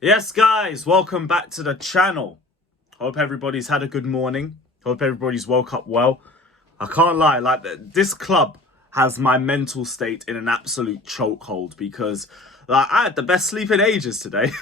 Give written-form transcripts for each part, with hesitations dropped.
Yes, guys, welcome back to the channel. Hope everybody's had a good morning. Hope everybody's woke up well. I can't lie, this club has my mental state in an absolute chokehold because I had the best sleep in ages today.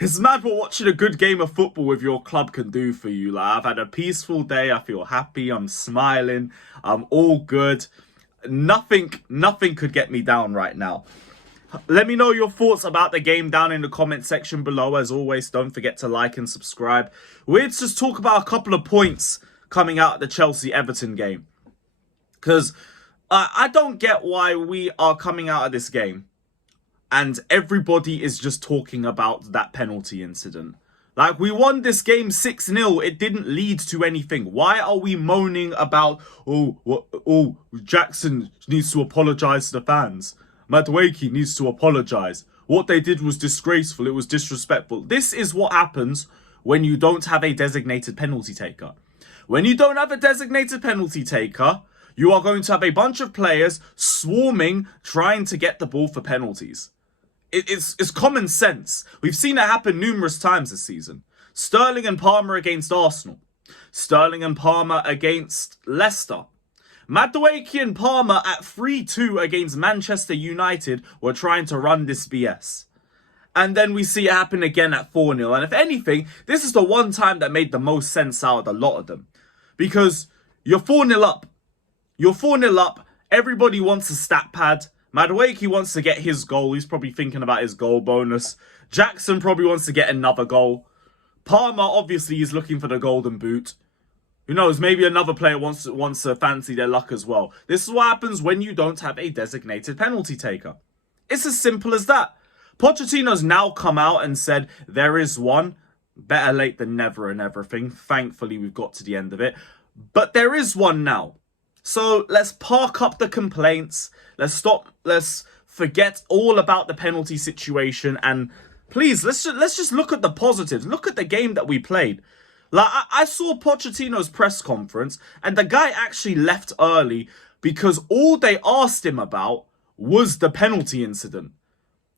It's mad what watching a good game of football with your club can do for you. I've had a peaceful day. I feel happy. I'm smiling. I'm all good. Nothing could get me down right now. Let me know your thoughts about the game down in the comment section below. As always, don't forget to like and subscribe. Let's just talk about a couple of points coming out of the Chelsea-Everton game. Because I don't get why we are coming out of this game and everybody is just talking about that penalty incident. We won this game 6-0. It didn't lead to anything. Why are we moaning about, Jackson needs to apologise to the fans? Madueke needs to apologise. What they did was disgraceful. It was disrespectful. This is what happens when you don't have a designated penalty taker. When you don't have a designated penalty taker, you are going to have a bunch of players swarming, trying to get the ball for penalties. It's common sense. We've seen it happen numerous times this season. Sterling and Palmer against Arsenal. Sterling and Palmer against Leicester. Madueke and Palmer at 3-2 against Manchester United were trying to run this BS. And then we see it happen again at 4-0. And if anything, this is the one time that made the most sense out of a lot of them. Because you're 4-0 up. You're 4-0 up. Everybody wants a stat pad. Madueke wants to get his goal. He's probably thinking about his goal bonus. Jackson probably wants to get another goal. Palmer obviously is looking for the golden boot. Who knows, maybe another player wants to fancy their luck as well. This is what happens when you don't have a designated penalty taker. It's as simple as that. Pochettino's now come out and said there is one. Better late than never and everything. Thankfully, we've got to the end of it. But there is one now. So let's park up the complaints. Let's forget all about the penalty situation. And please, let's just look at the positives. Look at the game that we played. I saw Pochettino's press conference and the guy actually left early because all they asked him about was the penalty incident.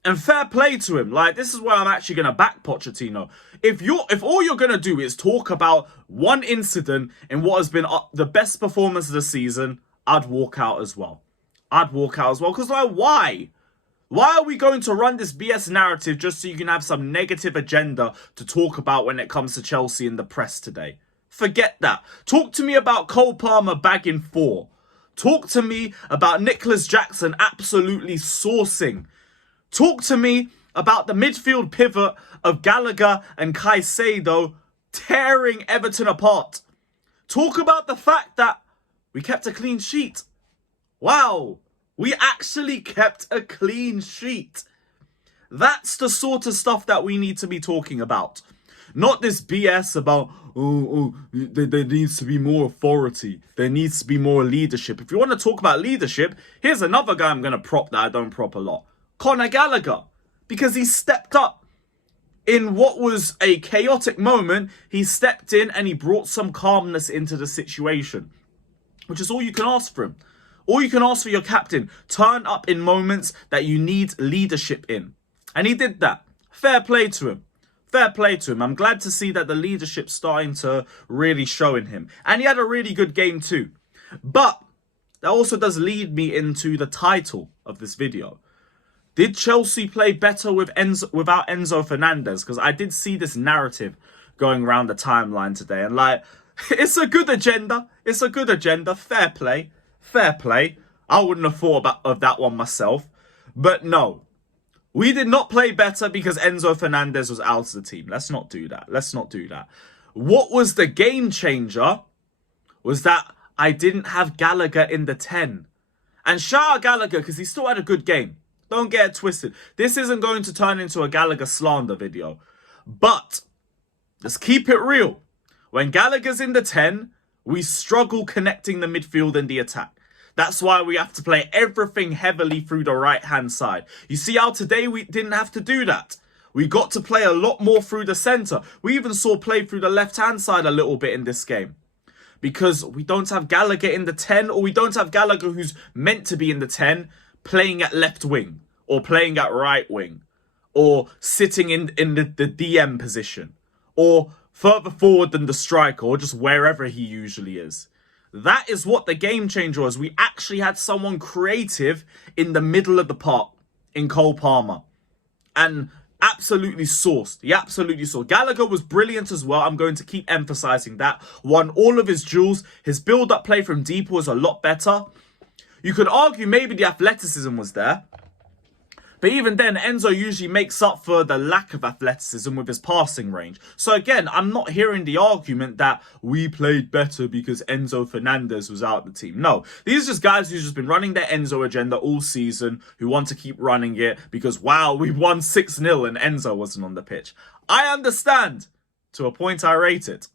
And fair play to him. This is where I'm actually going to back Pochettino. If all you're going to do is talk about one incident in what has been the best performance of the season, I'd walk out as well. Because why? Why are we going to run this BS narrative just so you can have some negative agenda to talk about when it comes to Chelsea in the press today? Forget that. Talk to me about Cole Palmer bagging 4. Talk to me about Nicholas Jackson absolutely saucing. Talk to me about the midfield pivot of Gallagher and Caicedo tearing Everton apart. Talk about the fact that we kept a clean sheet. Wow. We actually kept a clean sheet. That's the sort of stuff that we need to be talking about. Not this BS about, there needs to be more authority. There needs to be more leadership. If you want to talk about leadership, here's another guy I'm going to prop that I don't prop a lot. Conor Gallagher. Because he stepped up. In what was a chaotic moment, he stepped in and he brought some calmness into the situation. Which is all you can ask for him. All you can ask for your captain, turn up in moments that you need leadership in. And he did that. Fair play to him. Fair play to him. I'm glad to see that the leadership's starting to really show in him. And he had a really good game too. But that also does lead me into the title of this video. Did Chelsea play better without Enzo Fernandez? Because I did see this narrative going around the timeline today. And it's a good agenda. It's a good agenda. Fair play. Fair play. I wouldn't have thought of that one myself. But no. We did not play better because Enzo Fernandez was out of the team. Let's not do that. Let's not do that. What was the game changer was that I didn't have Gallagher in the 10. And shout out Gallagher because he still had a good game. Don't get it twisted. This isn't going to turn into a Gallagher slander video. But let's keep it real. When Gallagher's in the 10, we struggle connecting the midfield and the attack. That's why we have to play everything heavily through the right-hand side. You see how today we didn't have to do that. We got to play a lot more through the centre. We even saw play through the left-hand side a little bit in this game. Because we don't have Gallagher in the 10, or we don't have Gallagher who's meant to be in the 10, playing at left wing or playing at right wing. or sitting in the DM position, or further forward than the striker, or just wherever he usually is. That is what the game changer was. We actually had someone creative in the middle of the park in Cole Palmer. And absolutely sourced. He absolutely saw. Gallagher was brilliant as well. I'm going to keep emphasizing that. Won all of his duels. His build-up play from deep was a lot better. You could argue maybe the athleticism was there. But even then, Enzo usually makes up for the lack of athleticism with his passing range. So again, I'm not hearing the argument that we played better because Enzo Fernandez was out of the team. No, these are just guys who've just been running their Enzo agenda all season, who want to keep running it because, wow, we won 6-0 and Enzo wasn't on the pitch. I understand. To a point, I rate it.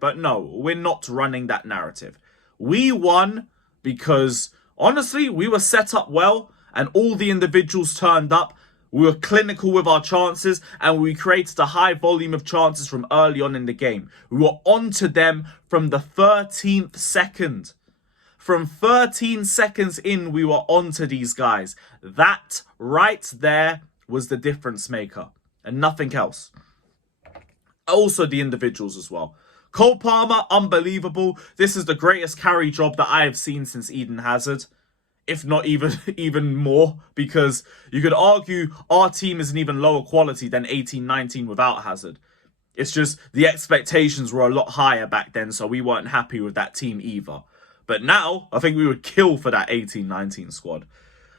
But no, we're not running that narrative. We won because, honestly, we were set up well. And all the individuals turned up. We were clinical with our chances. And we created a high volume of chances from early on in the game. We were on to them from the 13th second. From 13 seconds in, we were on to these guys. That right there was the difference maker. And nothing else. Also the individuals as well. Cole Palmer, unbelievable. This is the greatest carry job that I have seen since Eden Hazard. If not even more, because you could argue our team is an even lower quality than 18-19 without Hazard. It's just the expectations were a lot higher back then, so we weren't happy with that team either. But now, I think we would kill for that 18-19 squad.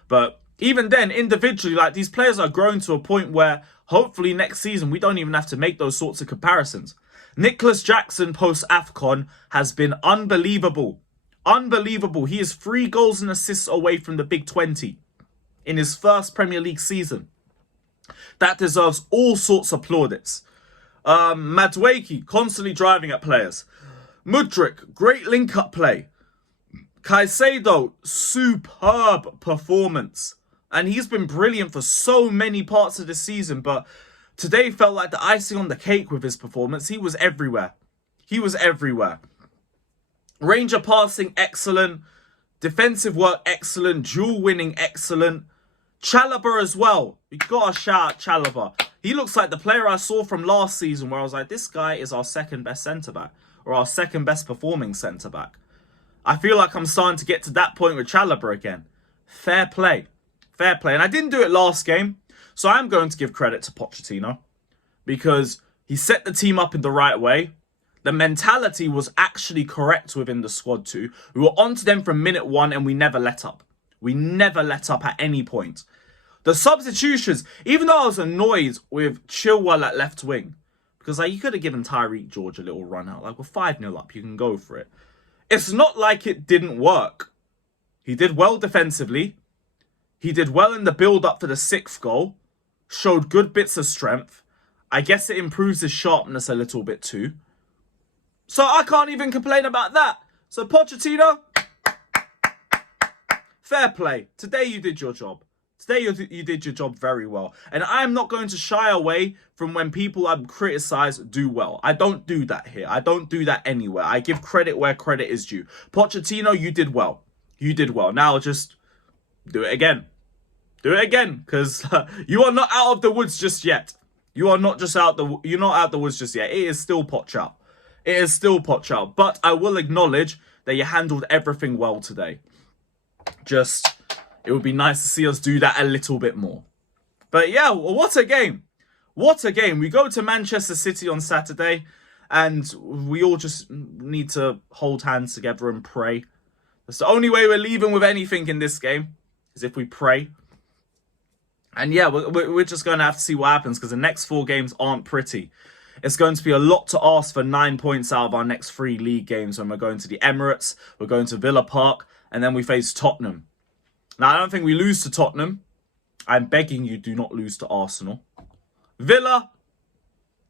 But even then, individually, like, these players are growing to a point where hopefully next season we don't even have to make those sorts of comparisons. Nicholas Jackson post-AFCON has been unbelievable. Unbelievable. He is 3 goals and assists away from the Big 20 in his first Premier League season. That deserves all sorts of plaudits. Madueke, constantly driving at players. Mudryk, great link-up play. Caicedo, superb performance. And he's been brilliant for so many parts of the season, but today felt like the icing on the cake with his performance. He was everywhere. Ranger passing, excellent. Defensive work, excellent. Duel winning, excellent. Chalobah as well. We got to shout out Chalobah. He looks like the player I saw from last season where I was like, this guy is our second best centre-back. Or our second best performing centre-back. I feel like I'm starting to get to that point with Chalobah again. Fair play. And I didn't do it last game. So I'm going to give credit to Pochettino. Because he set the team up in the right way. The mentality was actually correct within the squad too. We were on to them from minute 1 and we never let up. We never let up at any point. The substitutions, even though I was annoyed with Chilwell at left wing, because like, you could have given Tyreek George a little run out. Like, we're 5-0 up, you can go for it. It's not like it didn't work. He did well defensively. He did well in the build-up for the 6th goal. Showed good bits of strength. I guess it improves his sharpness a little bit too. So I can't even complain about that. So Pochettino, fair play. Today you did your job. Today you did your job very well. And I'm not going to shy away from when people I criticize do well. I don't do that here. I don't do that anywhere. I give credit where credit is due. Pochettino, you did well. Now just do it again. Because you are not out of the woods just yet. You're not out the woods just yet. It is still Poch out. But I will acknowledge that you handled everything well today. It would be nice to see us do that a little bit more. But yeah, what a game. We go to Manchester City on Saturday and we all just need to hold hands together and pray. That's the only way we're leaving with anything in this game, is if we pray. And yeah, we're just going to have to see what happens because the next 4 games aren't pretty. It's going to be a lot to ask for 9 points out of our next 3 league games when we're going to the Emirates, we're going to Villa Park, and then we face Tottenham. Now, I don't think we lose to Tottenham. I'm begging you, do not lose to Arsenal. Villa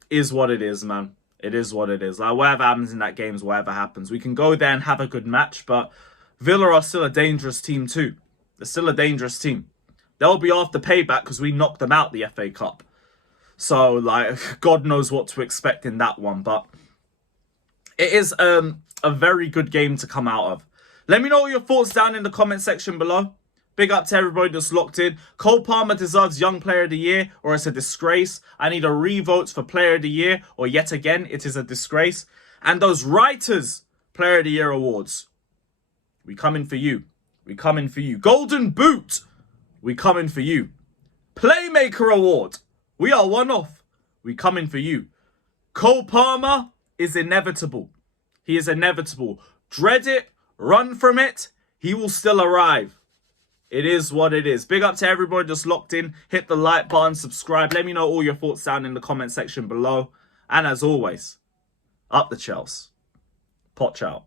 is what it is, man. It is what it is. Like, whatever happens in that game is whatever happens. We can go there and have a good match, but Villa are still a dangerous team too. They're still a dangerous team. They'll be after payback because we knocked them out the FA Cup. So, like, God knows what to expect in that one. But it is a very good game to come out of. Let me know your thoughts down in the comment section below. Big up to everybody that's locked in. Cole Palmer deserves Young Player of the Year, or it's a disgrace. I need a re-vote for Player of the Year, or yet again, it is a disgrace. And those writers' Player of the Year awards, we coming for you. We coming for you. Golden Boot, we coming for you. Playmaker Award, we are one off. We coming for you. Cole Palmer is inevitable. He is inevitable. Dread it, run from it. He will still arrive. It is what it is. Big up to everybody that's locked in. Hit the like button, subscribe. Let me know all your thoughts down in the comment section below. And as always, up the Chels. Poch out.